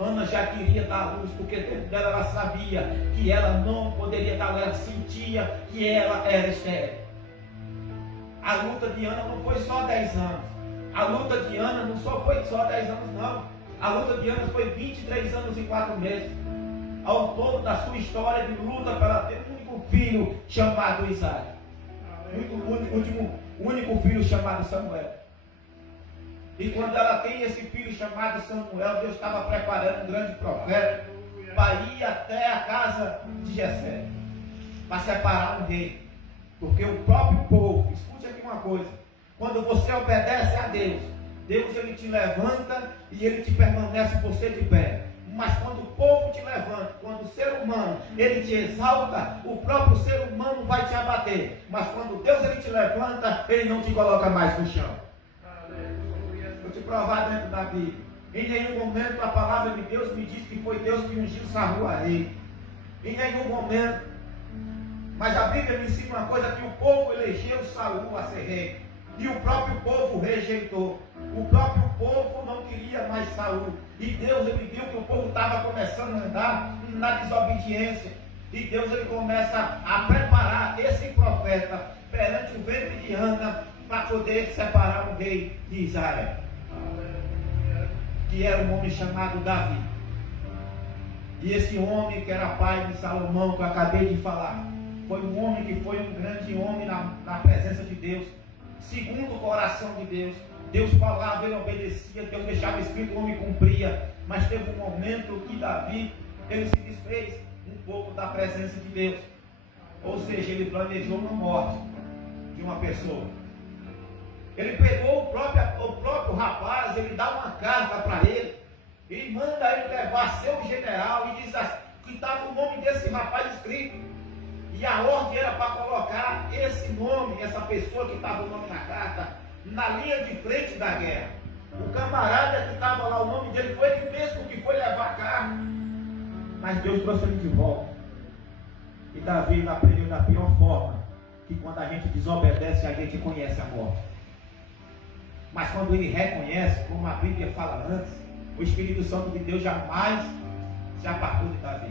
Ana já queria dar à luz, porque dentro dela ela sabia que ela não poderia dar, ela sentia que ela era estéril. A luta de Ana não foi só 10 anos. A luta de Ana não só foi só 10 anos, não. A luta de Ana foi 23 anos e 4 meses. Ao todo da sua história de luta para ela ter um único filho chamado Isaac. O único filho chamado Samuel. E quando ela tem esse filho chamado Samuel, Deus estava preparando um grande profeta para ir até a casa de Jessé, para separar um rei. Porque o próprio povo, escute aqui uma coisa, quando você obedece a Deus, Deus ele te levanta e ele te permanece você de pé. Mas quando o povo te levanta, quando o ser humano ele te exalta, o próprio ser humano vai te abater. Mas quando Deus ele te levanta, ele não te coloca mais no chão. Vou te provar dentro da Bíblia. Em nenhum momento a palavra de Deus me diz que foi Deus que ungiu Saul a rei. Em nenhum momento. Mas a Bíblia me ensina uma coisa, que o povo elegeu Saul a ser rei. E o próprio povo rejeitou. O próprio povo não queria mais Saul. E Deus ele viu que o povo estava começando a andar na desobediência. E Deus ele começa a preparar esse profeta perante o ventre de Ana para poder separar o rei de Israel. Que era um homem chamado Davi. E esse homem que era pai de Salomão, que eu acabei de falar, foi um homem que foi um grande homem na presença de Deus, segundo o coração de Deus. Deus falava, ele obedecia, Deus deixava escrito, o homem cumpria. Mas teve um momento que Davi, ele se desfez um pouco da presença de Deus. Ou seja, ele planejou uma morte de uma pessoa. Ele pegou o próprio rapaz, ele dá uma carta para ele, e manda ele levar seu general, e diz que estava o nome desse rapaz escrito. E a ordem era para colocar esse nome, essa pessoa que estava o nome na carta, na linha de frente da guerra. O camarada que estava lá, o nome dele foi ele mesmo que foi levar a carta. Mas Deus trouxe ele de volta. E Davi aprendeu da pior forma, que quando a gente desobedece, a gente conhece a morte. Mas quando ele reconhece, como a Bíblia fala antes, o Espírito Santo de Deus jamais se apartou de Davi.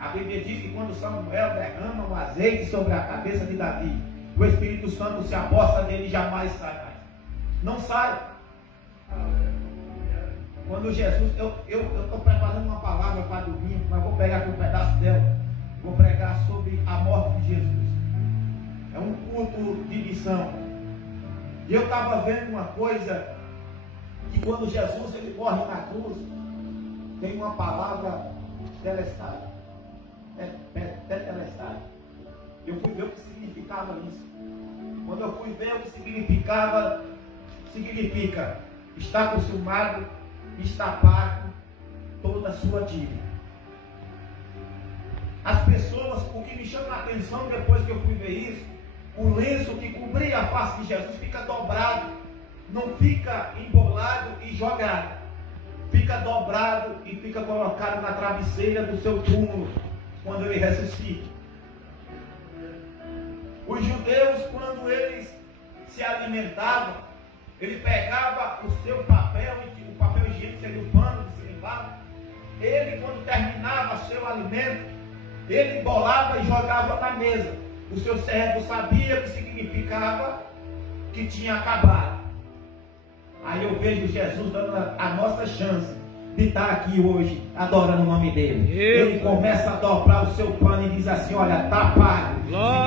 A Bíblia diz que quando Samuel derrama o azeite sobre a cabeça de Davi, o Espírito Santo se aposta dele e jamais sai mais. Não sai. Quando Jesus, eu estou preparando uma palavra para domingo, mas vou pegar aqui um pedaço dela. Vou pregar sobre a morte de Jesus. É um culto de missão. E eu estava vendo uma coisa, que quando Jesus ele morre na cruz, tem uma palavra telestai. Tetelestai. Eu fui ver o que significava isso. Quando eu fui ver o que significava, significa: está consumado, está pago toda a sua dívida. As pessoas, o que me chama a atenção depois que eu fui ver isso, o lenço que cobria a face de Jesus fica dobrado, não fica embolado e jogado, fica dobrado e fica colocado na travesseira do seu túmulo, quando ele ressuscita. Os judeus, quando eles se alimentavam, ele pegava o seu papel, o papel higiênico seria o pano de se limpar. Ele, quando terminava seu alimento, ele embolava e jogava na mesa. O seu servo sabia o que significava que tinha acabado. Aí eu vejo Jesus dando a nossa chance de estar aqui hoje adorando o nome dele. Ele começa a dobrar o seu pano e diz assim: olha, está pago.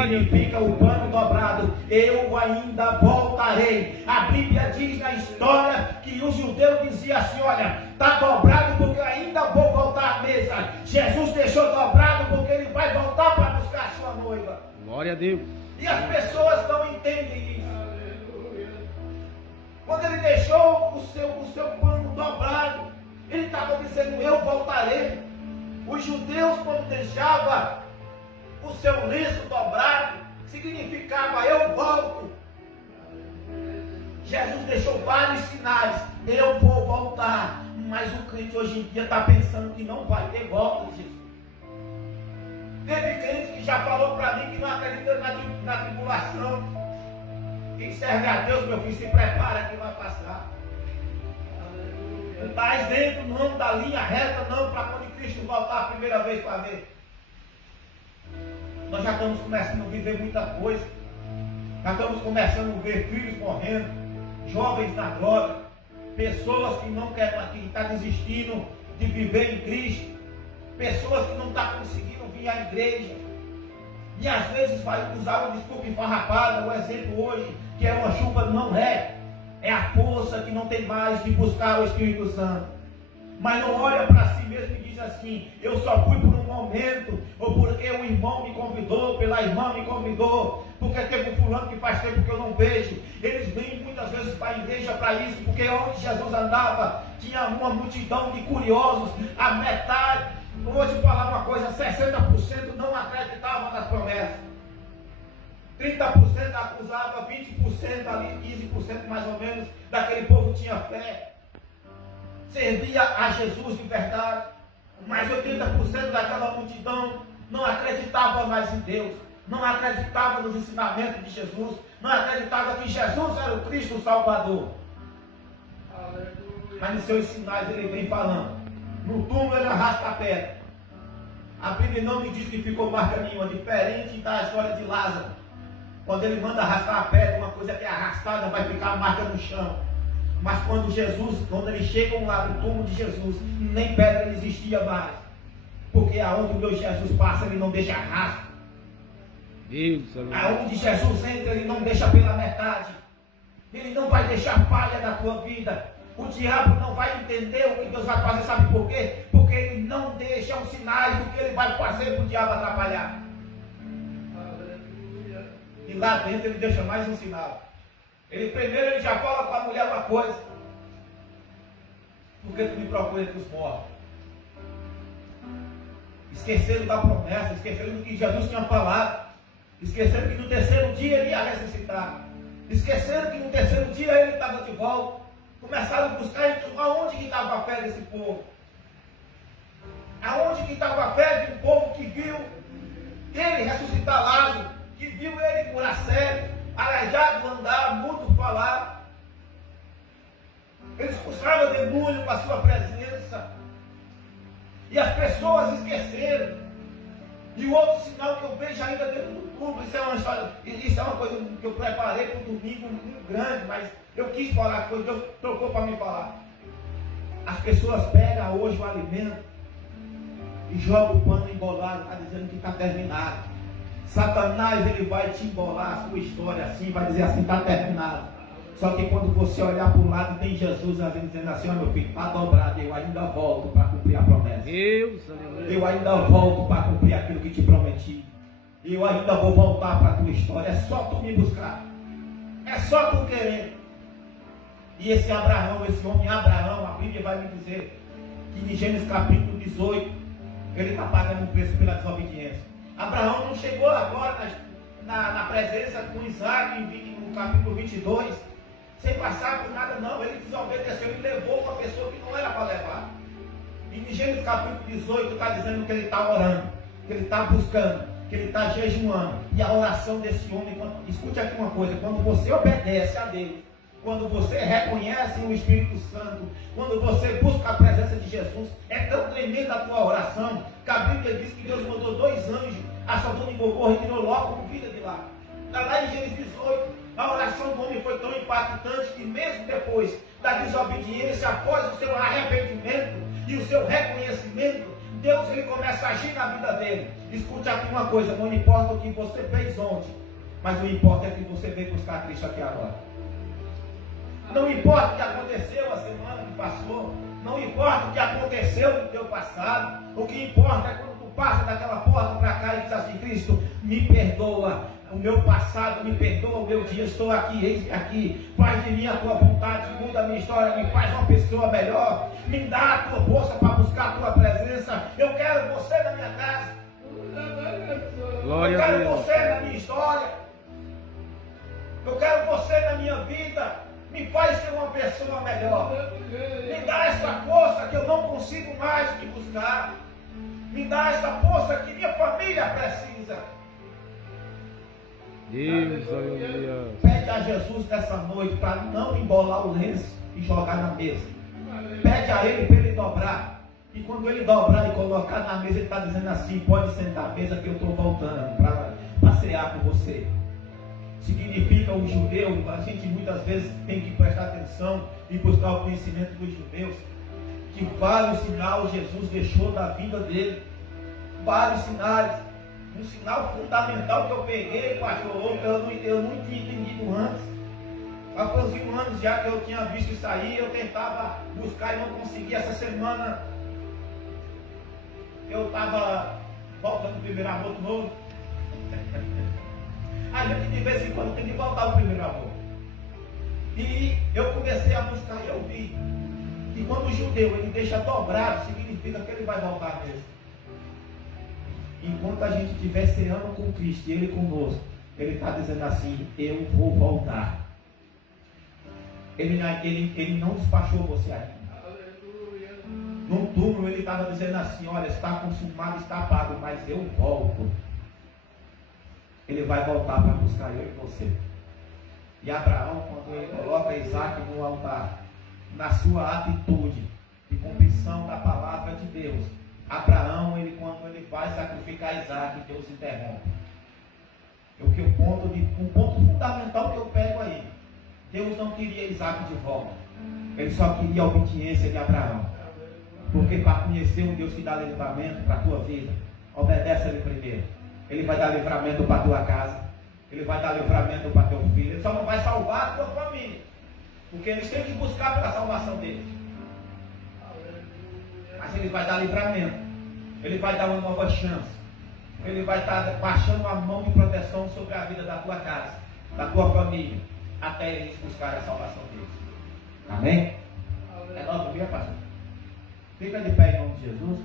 Significa o pano dobrado. Eu ainda voltarei. A Bíblia diz na história que o judeu dizia assim: olha, está dobrado porque eu ainda vou voltar à mesa. Jesus deixou dobrado porque ele vai voltar para buscar a sua noiva. Glória a Deus. E as pessoas não entendem isso. Quando ele deixou o seu pano dobrado, ele estava dizendo: eu voltarei. Os judeus, quando deixavam o seu lenço dobrado, significava: eu volto. Jesus deixou vários sinais: eu vou voltar. Mas o crente hoje em dia está pensando que não vai ter volta de Jesus. Teve crente que já falou para mim que não acredita na tribulação. Quem serve a Deus, meu filho, se prepara que vai passar. Não estás dentro não da linha reta não, para quando Cristo voltar a primeira vez para ver. Nós já estamos começando a viver muita coisa. Já estamos começando a ver filhos morrendo, jovens na droga, pessoas que não querem, que estão desistindo de viver em Cristo, pessoas que não estão conseguindo vir à igreja. E às vezes vai usar uma desculpa enfarrapada, o exemplo hoje, que é uma chuva, não é. É a força que não tem mais de buscar o Espírito Santo. Mas não olha para si mesmo e diz assim, eu só fui por um momento, ou porque o irmão me convidou, pela irmã me convidou, porque teve um fulano que faz tempo que eu não vejo. Eles vêm muitas vezes para a igreja para isso, porque onde Jesus andava, tinha uma multidão de curiosos, a metade, vou te falar uma coisa, 60% não acreditavam nas promessas. 30% acusava, 20% ali, 15% mais ou menos, daquele povo tinha fé. Servia a Jesus de verdade, mas 80% daquela multidão não acreditava mais em Deus, não acreditava nos ensinamentos de Jesus, não acreditava que Jesus era o Cristo o Salvador. Aleluia. Mas nos seus sinais ele vem falando, no túmulo ele arrasta a pedra. A Bíblia não me diz que ficou marca nenhuma, diferente da história de Lázaro. Quando ele manda arrastar a pedra, uma coisa que é arrastada vai ficar a marca no chão. Mas quando eles chegam lá no túmulo de Jesus, nem pedra existia mais. Porque aonde o meu Jesus passa, ele não deixa rastro. Aonde Jesus entra, ele não deixa pela metade. Ele não vai deixar falha na tua vida. O diabo não vai entender o que Deus vai fazer, sabe por quê? Porque ele não deixa os sinais do que ele vai fazer para o diabo atrapalhar. E lá dentro ele deixa mais um sinal. Primeiro já fala para a mulher uma coisa. Por que tu me procura entre os mortos? Esqueceram da promessa, esqueceram do que Jesus tinha falado. Esqueceram que no terceiro dia ele ia ressuscitar. Esqueceram que no terceiro dia ele estava de volta. Começaram a buscar aonde que estava a fé desse povo. Aonde que estava a fé de um povo que viu ele ressuscitar Lázaro, que viu ele curar cego, aleijado andar, mudo falar. Eles expulsaram o demônio com a sua presença. E as pessoas esqueceram. E o outro sinal que eu vejo ainda dentro do túmulo, isso é uma história, isso é uma coisa que eu preparei para o domingo muito grande, mas eu quis falar coisa, Deus trocou para me falar. As pessoas pegam hoje o alimento e jogam o pano embolado, está dizendo que está terminado. Satanás, ele vai te embolar a sua história assim, vai dizer assim, está terminado. Só que quando você olhar para o lado, tem Jesus dizendo assim, ó meu filho, está dobrado, eu ainda volto para cumprir a promessa. Eu ainda volto para cumprir aquilo que te prometi. Eu ainda vou voltar para a tua história. É só tu me buscar. É só tu querer. E esse Abraão, esse homem Abraão, a Bíblia vai me dizer que em Gênesis capítulo 18, ele está pagando um preço pela desobediência. Abraão não chegou agora na presença com Isaac no capítulo 22, sem passar por nada, não. Ele desobedeceu, ele levou uma pessoa que não era para levar. E em Gênesis capítulo 18 está dizendo que ele está orando, que ele está buscando, que ele está jejuando. E a oração desse homem, escute aqui uma coisa, quando você obedece a Deus, quando você reconhece o Espírito Santo, quando você busca a presença de Jesus, é tão tremenda a tua oração, que a Bíblia diz que Deus mandou 2 anjos a Sodoma e Gomorra e tirou logo com vida de lá. Está lá em Gênesis 18, a oração do homem foi tão impactante que mesmo depois da desobediência, após o seu arrependimento e o seu reconhecimento, Deus ele começa a agir na vida dele. Escute aqui uma coisa, não importa o que você fez ontem, mas o importa é que você veio buscar Cristo aqui agora. Não importa o que aconteceu a semana que passou, não importa o que aconteceu no teu passado, o que importa é quando tu passa daquela porta para cá e diz assim, Cristo, me perdoa o meu passado, me perdoa o meu dia, estou aqui, eis-me aqui, faz de mim a tua vontade, muda a minha história, me faz uma pessoa melhor, me dá a tua força para buscar a tua presença, eu quero você na minha casa, eu quero você na minha história, eu quero você na minha vida. Me faz ser uma pessoa melhor. Me dá essa força que eu não consigo mais te buscar. Me dá essa força que minha família precisa. Deus, aleluia. Pede a Jesus nessa noite para não embolar o lenço e jogar na mesa. Pede a ele para ele dobrar. E quando ele dobrar e colocar na mesa, ele está dizendo assim: pode sentar à mesa que eu estou voltando para cear com você. Significa o judeu, a gente muitas vezes tem que prestar atenção e buscar o conhecimento dos judeus, que vários sinais Jesus deixou da vida dele. Vários sinais. Um sinal fundamental que eu peguei, pastor, eu não tinha entendido antes. Há uns 5 anos já que eu tinha visto isso aí, eu tentava buscar e não conseguia. Essa semana eu estava voltando ao primeiro amor de novo. A gente de vez em quando tem que voltar ao primeiro amor. E eu comecei a buscar e eu vi que quando o judeu ele deixa dobrado, significa que ele vai voltar mesmo. Enquanto a gente estiver ceando com Cristo e Ele conosco, Ele está dizendo assim: eu vou voltar. Ele não despachou você ainda. No túmulo Ele estava dizendo assim: olha, está consumado, está pago, mas eu volto. Ele vai voltar para buscar eu e você. E Abraão, quando ele coloca Isaac no altar, na sua atitude de convicção da palavra de Deus, Abraão, quando ele vai sacrificar Isaac, Deus interrompe. Um ponto fundamental que eu pego aí: Deus não queria Isaac de volta, Ele só queria a obediência de Abraão. Porque para conhecer um Deus que dá livramento para a tua vida, obedece Ele primeiro. Ele vai dar livramento para a tua casa, Ele vai dar livramento para teu filho. Ele só não vai salvar a tua família, porque eles têm que buscar pela salvação deles. Mas Ele vai dar livramento, Ele vai dar uma nova chance, Ele vai estar baixando a mão de proteção sobre a vida da tua casa, da tua família, até eles buscarem a salvação deles. Amém? É nosso dia, pastor? Fica de pé em nome de Jesus.